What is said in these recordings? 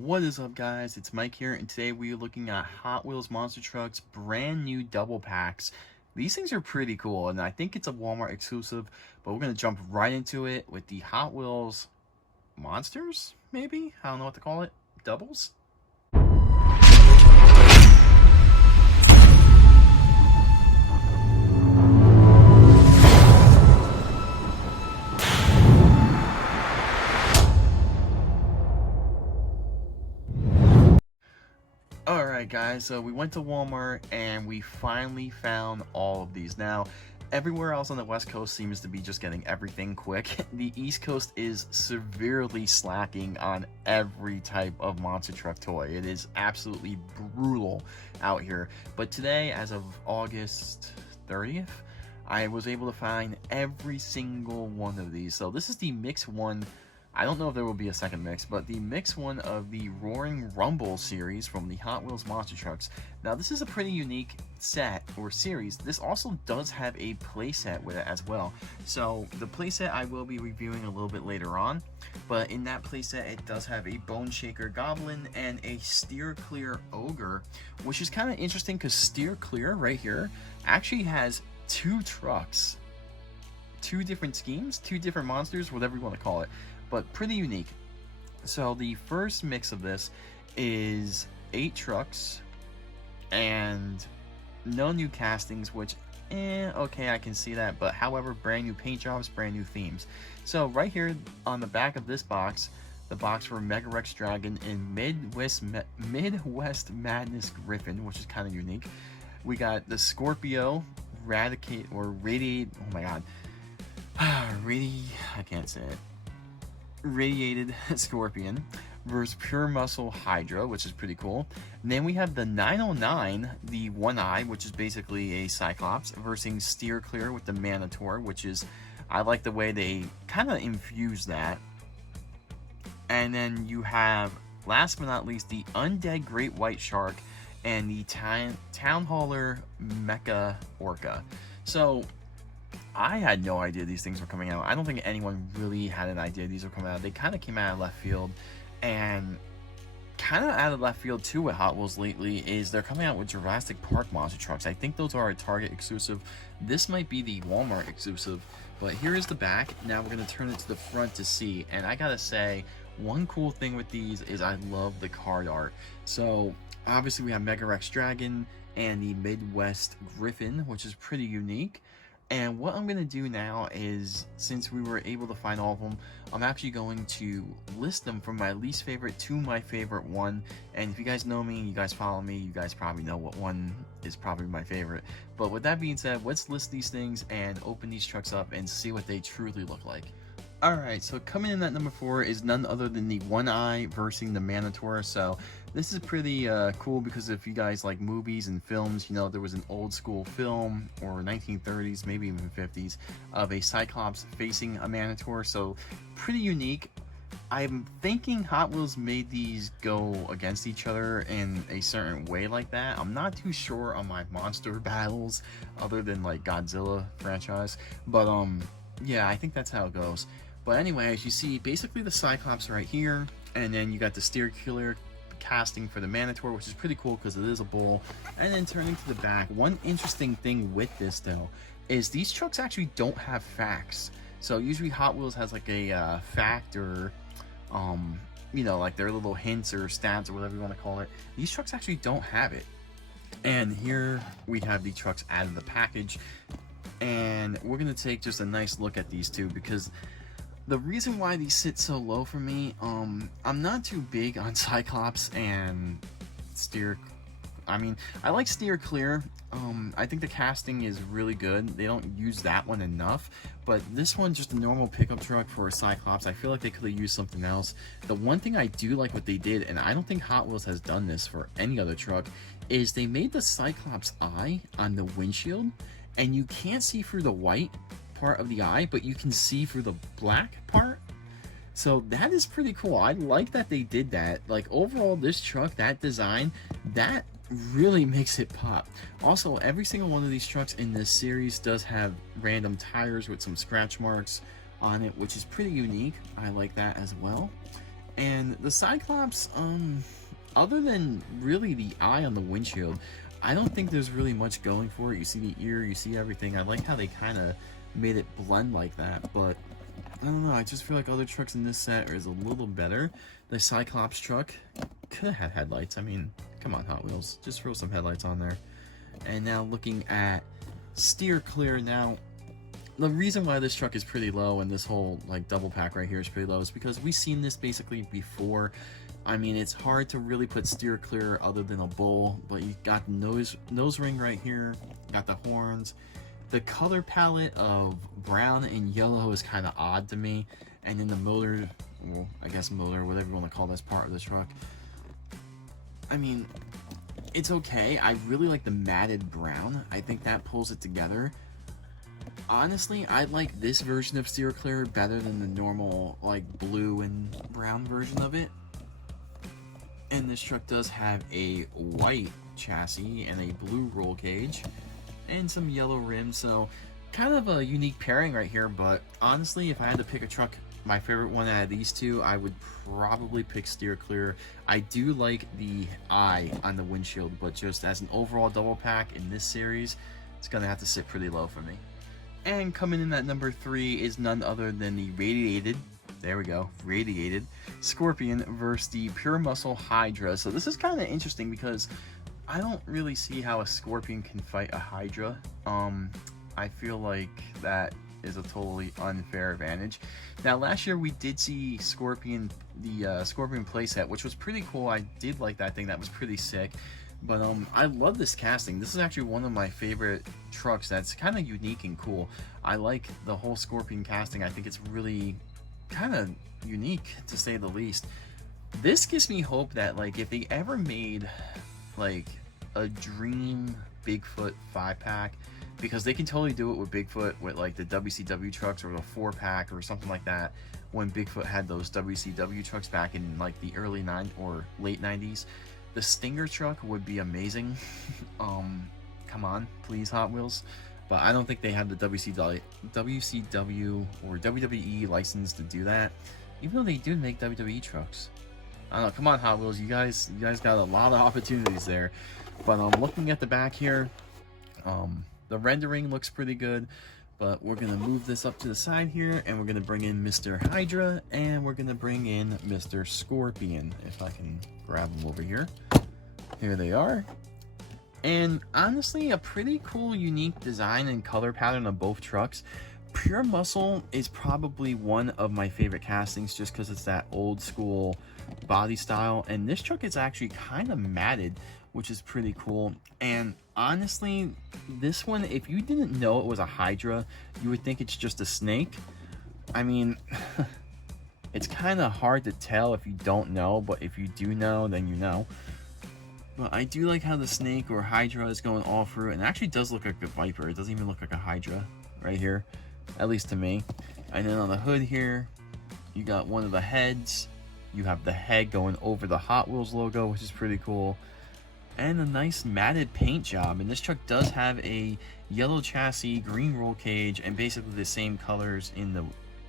What is up, guys? It's Mike here, and today we are looking at Hot Wheels Monster Trucks brand new double packs. These things are pretty cool, and I think it's a Walmart exclusive, but we're going to jump right into it with the Hot Wheels Monsters, maybe? I don't know what to call it. Doubles? Alright guys, so we went to Walmart and we finally found all of these. Now, everywhere else on the West Coast seems to be just getting everything quick. The East Coast is severely slacking on every type of monster truck toy. It is absolutely brutal out here. But today, as of August 30th, I was able to find every single one of these. So this is the mix one. I don't know if there will be a second mix, but the mix one of the Roaring Rumble series from the Hot Wheels Monster Trucks. Now, this is a pretty unique set or series. This also does have a playset with it as well. So the playset I will be reviewing a little bit later on, but in that playset it does have a Bone Shaker Goblin and a Steer Clear Ogre, which is kind of interesting because Steer Clear right here actually has two trucks. Two different schemes, two different monsters, whatever you want to call it. But pretty unique. So the first mix of this is 8 trucks and no new castings, which okay, I can see that, but however, brand new paint jobs, brand new themes. So right here on the back of this box, the box for Mega Rex Dragon and Midwest Madness Griffin, which is kind of unique. We got the Scorpio Radiate, oh my god, I can't say it. Radiated Scorpion versus Pure Muscle Hydra, which is pretty cool. And then we have the 909, the One Eye, which is basically a Cyclops, versus Steer Clear with the Manator, which is, I like the way they kind of infuse that. And then you have, last but not least, the Undead Great White Shark and the Town Hauler Mecha Orca. So I had no idea these things were coming out. I don't think anyone really had an idea these were coming out. They kind of came out of left field, and kind of out of left field too with Hot Wheels lately is they're coming out with Jurassic Park monster trucks. I think those are a Target exclusive. This might be the Walmart exclusive, but here is the back. Now we're going to turn it to the front to see, and I gotta say, one cool thing with these is I love the card art. So obviously we have Mega Rex Dragon and the Midwest Griffin, which is pretty unique. And what I'm going to do now is, since we were able to find all of them, I'm actually going to list them from my least favorite to my favorite one. And if you guys know me, you guys follow me, you guys probably know what one is probably my favorite. But with that being said, let's list these things and open these trucks up and see what they truly look like. Alright, so coming in at number 4 is none other than the One Eye versus the Manator. So this is pretty cool because if you guys like movies and films, you know, there was an old school film, or 1930s, maybe even 50s, of a Cyclops facing a Manator. So pretty unique. I'm thinking Hot Wheels made these go against each other in a certain way like that. I'm not too sure on my monster battles other than like Godzilla franchise, but yeah, I think that's how it goes. But anyway, as you see, basically the Cyclops right here, and then you got the Steer Clear casting for the Manator, which is pretty cool because it is a bull. And then turning to the back, one interesting thing with this though is these trucks actually don't have facts. So usually Hot Wheels has like a fact, or you know, like their little hints or stats or whatever you want to call it. These trucks actually don't have it. And here we have the trucks out of the package, and we're gonna take just a nice look at these two, because the reason why these sit so low for me, I'm not too big on Cyclops and Steer. I mean, I like Steer Clear. I think the casting is really good. They don't use that one enough, but this one, just a normal pickup truck for a Cyclops, I feel like they could have used something else. The one thing I do like what they did, and I don't think Hot Wheels has done this for any other truck, is they made the Cyclops eye on the windshield, and you can't see through the white part of the eye, but you can see through the black part. So that is pretty cool. I like that they did that. Like, overall, this truck, that design, that really makes it pop. Also, every single one of these trucks in this series does have random tires with some scratch marks on it, which is pretty unique. I like that as well. And the Cyclops, other than really the eye on the windshield, I don't think there's really much going for it. You see the ear, you see everything. I like how they kind of made it blend like that, but I don't know, I just feel like other trucks in this set is a little better. The Cyclops truck could have had headlights. I mean, come on, Hot Wheels, just throw some headlights on there. And now looking at Steer Clear. Now, the reason why this truck is pretty low and this whole like double pack right here is pretty low is because we've seen this basically before. I mean, it's hard to really put Steer Clear other than a bull, but you got the nose ring right here, got the horns. The color palette of brown and yellow is kind of odd to me, and then the motor, well, I guess motor, whatever you want to call this part of the truck, I mean, it's okay. I really like the matted brown. I think that pulls it together. Honestly, I like this version of Steer Clear better than the normal like blue and brown version of it. And this truck does have a white chassis and a blue roll cage and some yellow rims, so kind of a unique pairing right here. But honestly, if I had to pick a truck, my favorite one out of these two, I would probably pick Steer Clear. I do like the eye on the windshield, but just as an overall double pack in this series, it's gonna have to sit pretty low for me. And coming in at number 3 is none other than the radiated, there we go, radiated Scorpion versus the Pure Muscle Hydra. So this is kind of interesting because I don't really see how a Scorpion can fight a Hydra. I feel like that is a totally unfair advantage. Now last year we did see Scorpion, the Scorpion playset, which was pretty cool. I did like that thing, that was pretty sick. But I love this casting. This is actually one of my favorite trucks that's kind of unique and cool. I like the whole Scorpion casting. I think it's really kind of unique, to say the least. This gives me hope that like if they ever made like a dream Bigfoot 5-pack, because they can totally do it with Bigfoot with like the WCW trucks or the 4-pack or something like that, when Bigfoot had those WCW trucks back in like the early or late 90s. The Stinger truck would be amazing. Come on, please, Hot Wheels. But I don't think they have the WCW or WWE license to do that, even though they do make WWE trucks. I don't know, come on, Hot Wheels, you guys got a lot of opportunities there. But looking at the back here, the rendering looks pretty good. But we're gonna move this up to the side here, and we're gonna bring in Mr. Hydra, and we're gonna bring in Mr. Scorpion. If I can grab them over here. Here they are. And honestly, a pretty cool, unique design and color pattern of both trucks. Pure Muscle is probably one of my favorite castings just because it's that old school body style. And this truck is actually kind of matted, which is pretty cool. And honestly, this one, if you didn't know it was a Hydra, you would think it's just a snake. I mean, it's kind of hard to tell if you don't know, but if you do know, then you know. But I do like how the snake or Hydra is going all through, and it actually does look like a Viper. It doesn't even look like a Hydra right here, at least to me. And then on the hood here, you got one of the heads. You have the head going over the Hot Wheels logo, which is pretty cool. And a nice matted paint job. And this truck does have a yellow chassis, green roll cage, and basically the same colors in the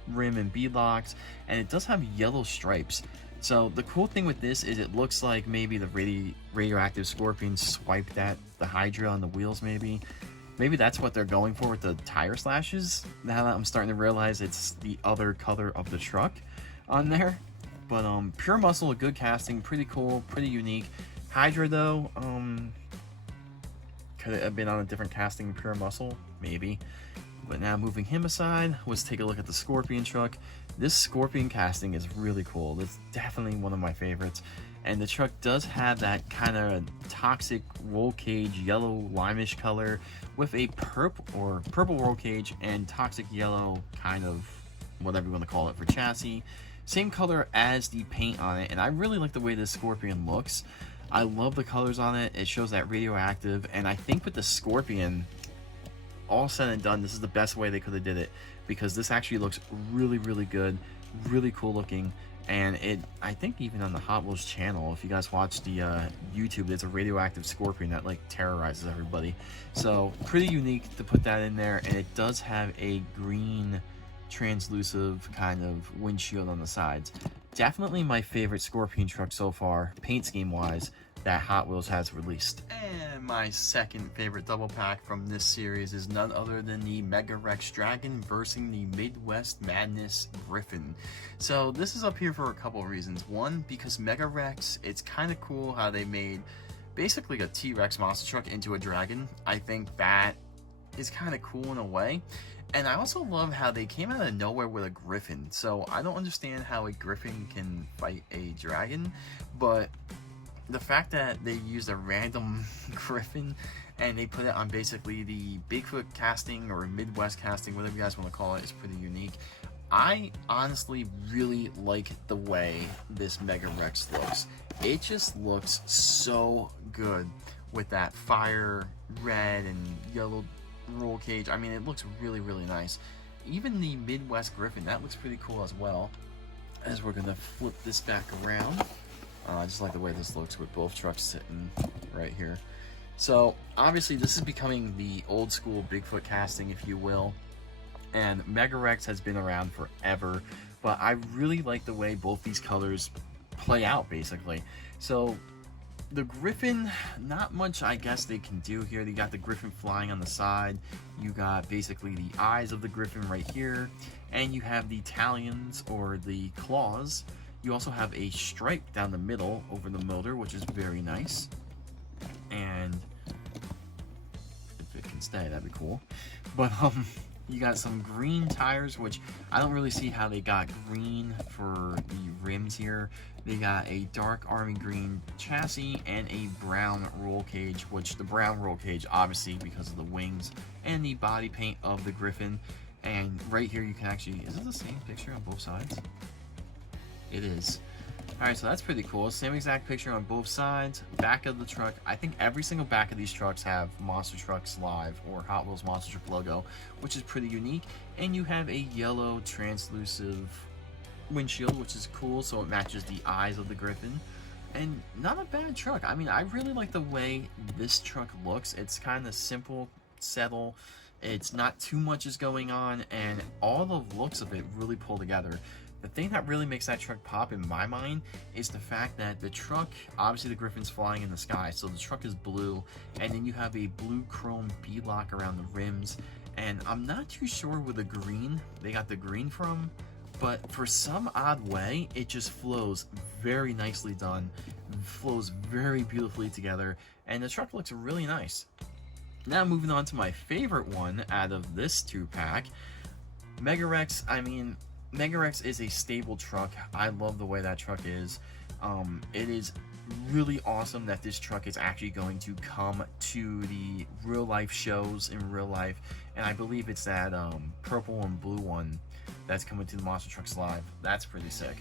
rim and beadlocks. And it does have yellow stripes. So the cool thing with this is it looks like maybe the radioactive Scorpion swiped at the Hydra on the wheels maybe. Maybe that's what they're going for with the tire slashes. Now that I'm starting to realize it's the other color of the truck on there. But Pure Muscle, a good casting, pretty cool, pretty unique. Hydra though, could it have been on a different casting than Pure Muscle? Maybe. But now moving him aside, let's take a look at the Scorpion truck. This Scorpion casting is really cool. It's definitely one of my favorites. And the truck does have that kind of toxic roll cage, yellow limeish color with a purple roll cage and toxic yellow kind of whatever you want to call it for chassis. Same color as the paint on it, and I really like the way this Scorpion looks. I love the colors on it. It shows that radioactive, and I think with the Scorpion, all said and done, this is the best way they could have did it, because this actually looks really, really good, really cool looking. And I think even on the Hot Wheels channel, if you guys watch the YouTube, there's a radioactive Scorpion that like terrorizes everybody. So pretty unique to put that in there, and it does have a green translucent kind of windshield on the sides. Definitely my favorite Scorpion truck so far, paint scheme wise, that Hot Wheels has released. And my second favorite double pack from this series is none other than the Mega Rex Dragon versus the Midwest Madness Griffin. So this is up here for a couple of reasons. One, because Mega Rex, it's kind of cool how they made basically a T-Rex monster truck into a dragon. I think that is kind of cool in a way. And I also love how they came out of nowhere with a Griffin. So I don't understand how a Griffin can fight a dragon, but the fact that they used a random Griffin and they put it on basically the Bigfoot casting or Midwest casting, whatever you guys want to call it, is pretty unique. I honestly really like the way this Mega Rex looks. It just looks so good with that fire red and yellow roll cage. I mean, it looks really, really nice. Even the Midwest Griffin, that looks pretty cool as well. As we're gonna flip this back around, I just like the way this looks with both trucks sitting right here. So obviously this is becoming the old school Bigfoot casting, if you will, and Mega Rex has been around forever, but I really like the way both these colors play out basically. So the Griffin, not much I guess they can do here. You got the Griffin flying on the side, you got basically the eyes of the Griffin right here, and you have the talons or the claws. You also have a stripe down the middle over the motor, which is very nice. And if it can stay, that'd be cool. But you got some green tires, which I don't really see how they got green for the rims here. They got a dark army green chassis and a brown roll cage, which the brown roll cage, obviously because of the wings and the body paint of the Griffin. And right here you can actually, is it the same picture on both sides? It is. Alright, so that's pretty cool. Same exact picture on both sides. Back of the truck. I think every single back of these trucks have Monster Trucks Live or Hot Wheels Monster Truck logo, which is pretty unique. And you have a yellow translucent windshield, which is cool, so it matches the eyes of the Griffin. And not a bad truck. I mean, I really like the way this truck looks. It's kind of simple, settle. It's not too much is going on, and all the looks of it really pull together. The thing that really makes that truck pop in my mind is the fact that the truck, obviously the Griffin's flying in the sky, so the truck is blue, and then you have a blue chrome beadlock around the rims, and I'm not too sure where the green, they got the green from, but for some odd way, it just flows very nicely done, flows very beautifully together, and the truck looks really nice. Now moving on to my favorite one out of this two-pack, Mega Rex. I mean, Mega Rex is a stable truck. I love the way that truck is. It is really awesome that this truck is actually going to come to the real life shows in real life, and I believe it's that purple and blue one that's coming to the Monster Trucks Live. That's pretty sick.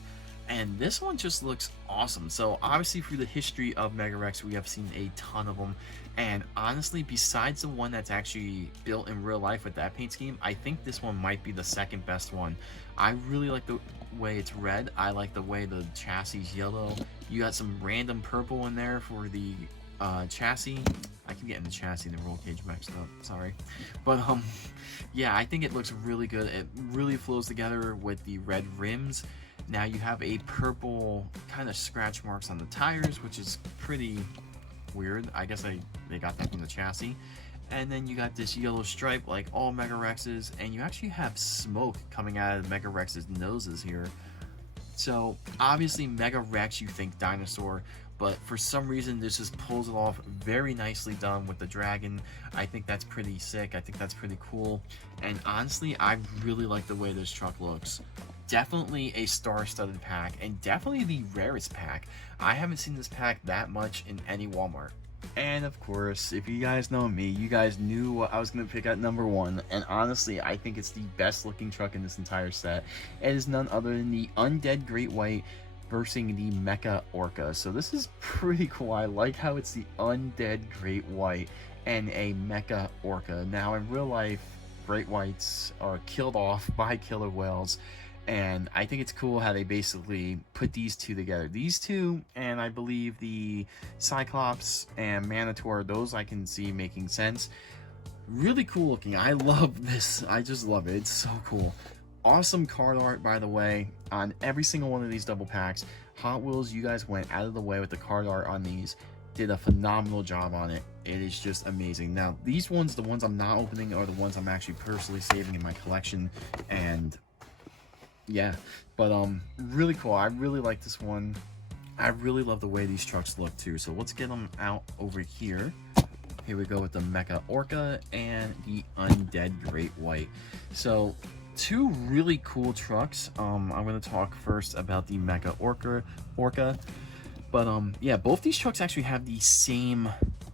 And this one just looks awesome. So obviously through the history of Mega Rex, we have seen a ton of them. And honestly, besides the one that's actually built in real life with that paint scheme, I think this one might be the second best one. I really like the way it's red. I like the way the chassis is yellow. You got some random purple in there for the chassis. I keep getting the chassis and the roll cage mixed up, sorry. But yeah, I think it looks really good. It really flows together with the red rims. Now you have a purple kind of scratch marks on the tires, which is pretty weird. I guess they got that from the chassis. And then you got this yellow stripe like all Mega Rexes, and you actually have smoke coming out of Mega Rex's noses here. So obviously Mega Rex, you think dinosaur, but for some reason this just pulls it off very nicely done with the dragon. I think that's pretty sick. I think that's pretty cool. And honestly, I really like the way this truck looks. Definitely a star-studded pack, and definitely the rarest pack. I haven't seen this pack that much in any Walmart. And of course, if you guys know me, you guys knew what I was going to pick at number one. And honestly, I think it's the best looking truck in this entire set. It is none other than the Undead Great White versus the Mecha Orca. So this is pretty cool. I like how it's the Undead Great White and a Mecha Orca. Now in real life, Great Whites are killed off by killer whales. And I think it's cool how they basically put these two together. These two, and I believe the Cyclops and Minotaur, those I can see making sense. Really cool looking. I love this. I just love it. It's so cool. Awesome card art, by the way, on every single one of these double packs. Hot Wheels, you guys went out of the way with the card art on these. Did a phenomenal job on it. It is just amazing. Now, these ones, the ones I'm not opening, are the ones I'm actually personally saving in my collection. And yeah, but really cool. I really like this one. I really love the way these trucks look too. So let's get them out over here. Here we go with the Mecha Orca and the Undead Great White. So two really cool trucks. I'm going to talk first about the Mecha Orca. But yeah, both these trucks actually have the same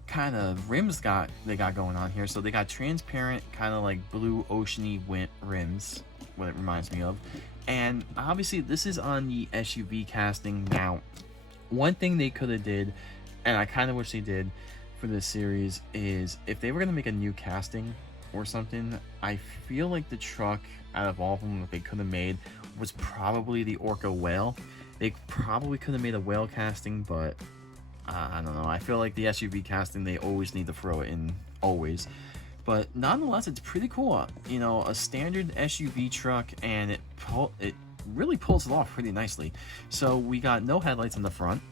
kind of rims they got going on here. So they got transparent, kind of like blue oceany rims, what it reminds me of. And obviously this is on the SUV casting. Now, one thing they could have did, and I kind of wish they did for this series, is if they were going to make a new casting or something, I feel like the truck out of all of them that they could have made was probably the Orca Whale. They probably could have made a whale casting, but I don't know. I feel like the SUV casting, they always need to throw it in, always. But nonetheless, it's pretty cool. You know, a standard SUV truck, and it really pulls it off pretty nicely. So we got no headlights in the front.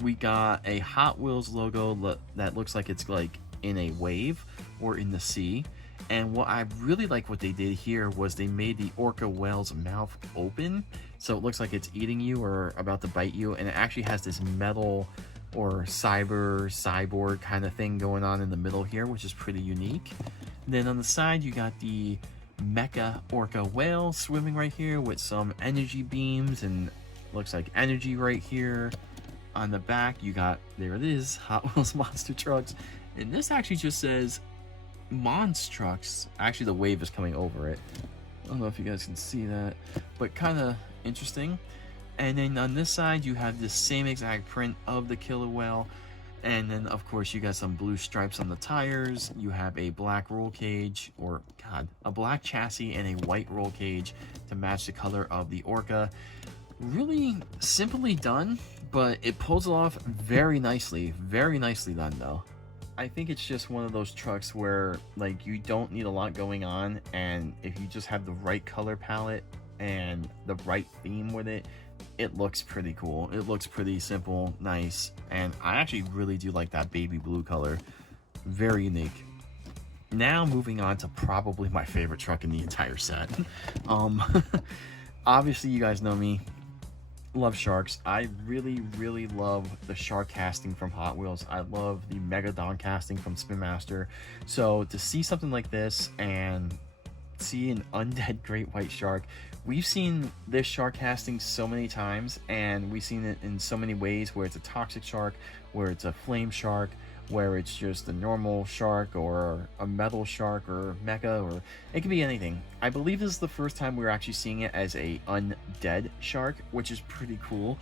We got a Hot Wheels logo that looks like it's like in a wave or in the sea. And what I really like what they did here was they made the Orca Whale's mouth open, so it looks like it's eating you or about to bite you, and it actually has this metal or cyborg kind of thing going on in the middle here, which is pretty unique. And then on the side, you got the Mecha Orca Whale swimming right here with some energy beams, and looks like energy right here. On the back, you got, there it is, Hot Wheels Monster Trucks. And this actually just says Mons Trucks. Actually, the wave is coming over it. I don't know if you guys can see that, but kind of interesting. And then on this side, you have the same exact print of the killer whale. And then, of course, you got some blue stripes on the tires. You have a black roll cage, or, God, a black chassis and a white roll cage to match the color of the Orca. Really simply done, but it pulls it off very nicely. Very nicely done, though. I think it's just one of those trucks where, like, you don't need a lot going on, and if you just have the right color palette and the right theme with it, it looks pretty cool. It looks pretty simple, nice, and I actually really do like that baby blue color. Very unique. Now moving on to probably my favorite truck in the entire set. Obviously you guys know me. Love sharks. I really love the shark casting from Hot Wheels. I love the Megalodon casting from Spin Master. So to see something like this and see an undead great white shark, we've seen this shark casting so many times, and we've seen it in so many ways, where it's a toxic shark, where it's a flame shark, where it's just a normal shark, or a metal shark, or mecha, or it could be anything. I believe this is the first time we're actually seeing it as a undead shark, which is pretty cool,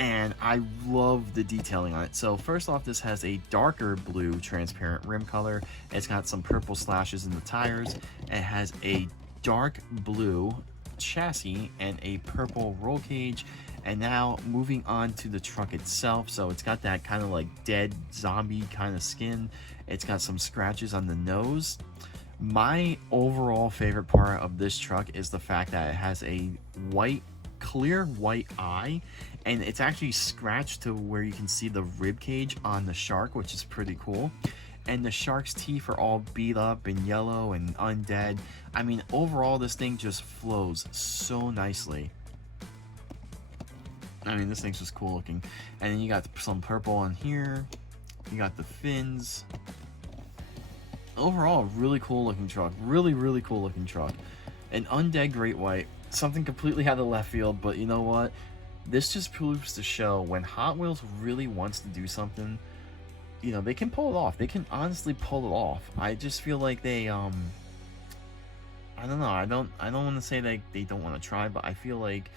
and I love the detailing on it. So first off, this has a darker blue transparent rim color. It's got some purple slashes in the tires. It has a dark blue chassis and a purple roll cage. And now moving on to the truck itself. So it's got that kind of like dead zombie kind of skin. It's got some scratches on the nose. My overall favorite part of this truck is the fact that it has a clear white eye, and it's actually scratched to where you can see the rib cage on the shark, which is pretty cool. And the shark's teeth are all beat up and yellow and undead. I mean, overall this thing just flows so nicely. I mean, this thing's just cool looking. And then you got some purple on here. You got the fins. Overall, really cool looking truck. Really cool looking truck. An undead great white. Something completely out of left field, but you know what? This just proves to show when Hot Wheels really wants to do something, you know, they can pull it off. They can honestly pull it off. I just feel like they, I don't know. I don't want to say that they don't want to try, but I feel like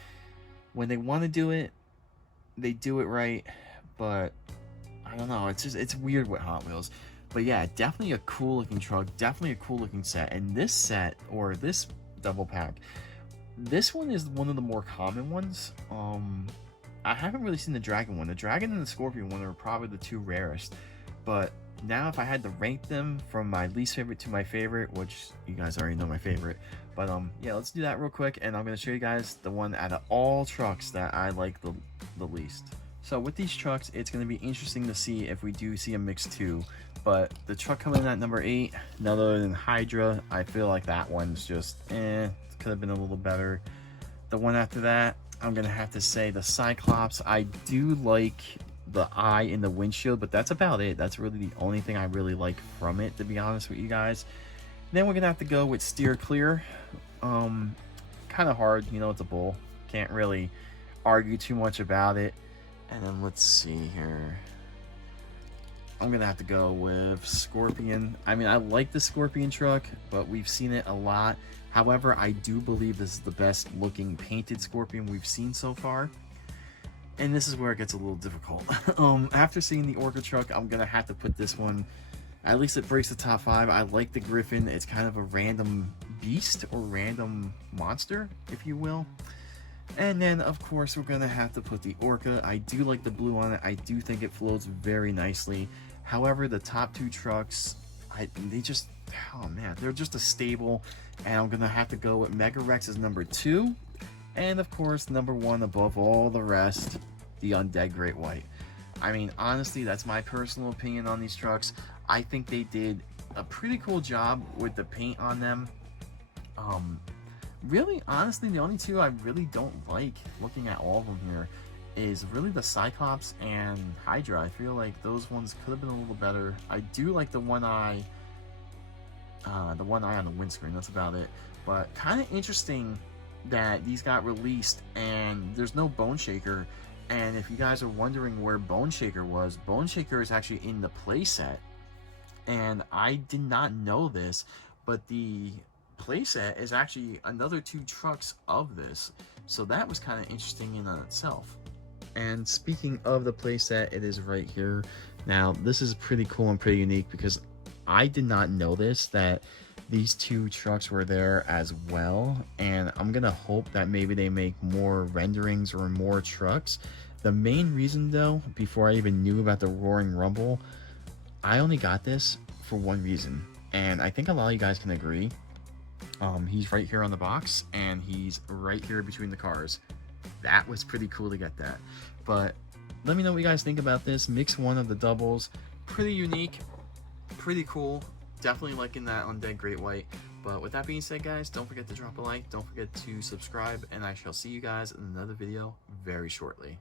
when they want to do it, they do it right. But I don't know. It's weird with Hot Wheels. But yeah, definitely a cool looking truck. Definitely a cool looking set. And this set, or this double pack, this one is one of the more common ones. I haven't really seen the dragon one. The dragon and the scorpion one are probably the two rarest. But now if I had to rank them from my least favorite to my favorite, which you guys already know my favorite, but yeah, let's do that real quick, and I'm going to show you guys the one out of all trucks that I like the least. So with these trucks, it's going to be interesting to see if we do see a mix too. But the truck coming in at number 8, none other than Hydra, I feel like that one's just could have been a little better. The one after that, I'm going to have to say the Cyclops. I do like the eye in the windshield, but that's about it. That's really the only thing I really like from it, to be honest with you guys. Then we're going to have to go with Steer Clear. Kind of hard, you know, it's a bull. Can't really argue too much about it. And then let's see here. I'm going to have to go with Scorpion. I mean, I like the Scorpion truck, but we've seen it a lot. However, I do believe this is the best looking painted Scorpion we've seen so far. And this is where it gets a little difficult. After seeing the Orca truck, I'm going to have to put this one, at least it breaks the top 5. I like the Griffin. It's kind of a random beast or random monster, if you will. And then, of course, we're going to have to put the Orca. I do like the blue on it. I do think it floats very nicely. However, the top 2 trucks, they just, oh man, they're just a stable. And I'm going to have to go with Mega Rex as number 2. And, of course, number 1 above all the rest, the Undead Great White. I mean, honestly, that's my personal opinion on these trucks. I think they did a pretty cool job with the paint on them. Really, honestly, the only 2 I really don't like, looking at all of them here, is really the Cyclops and Hydra. I feel like those ones could have been a little better. I do like the one eye on the windscreen. That's about it. But kind of interesting that these got released and there's no Bone Shaker. And if you guys are wondering where Bone Shaker was, Bone Shaker is actually in the playset. And I did not know this, but the playset is actually another 2 trucks of this, so that was kind of interesting in itself. And speaking of the playset, it is right here. Now this is pretty cool and pretty unique because I did not know this, that these 2 trucks were there as well, and I'm gonna hope that maybe they make more renderings or more trucks. The main reason though, before I even knew about the Roaring Rumble, I only got this for one reason, and I think a lot of you guys can agree. He's right here on the box, and he's right here between the cars. That was pretty cool to get that. But let me know what you guys think about this. Mix 1 of the doubles. Pretty unique. Pretty cool. Definitely liking that Undead Great White. But with that being said, guys, don't forget to drop a like. Don't forget to subscribe. And I shall see you guys in another video very shortly.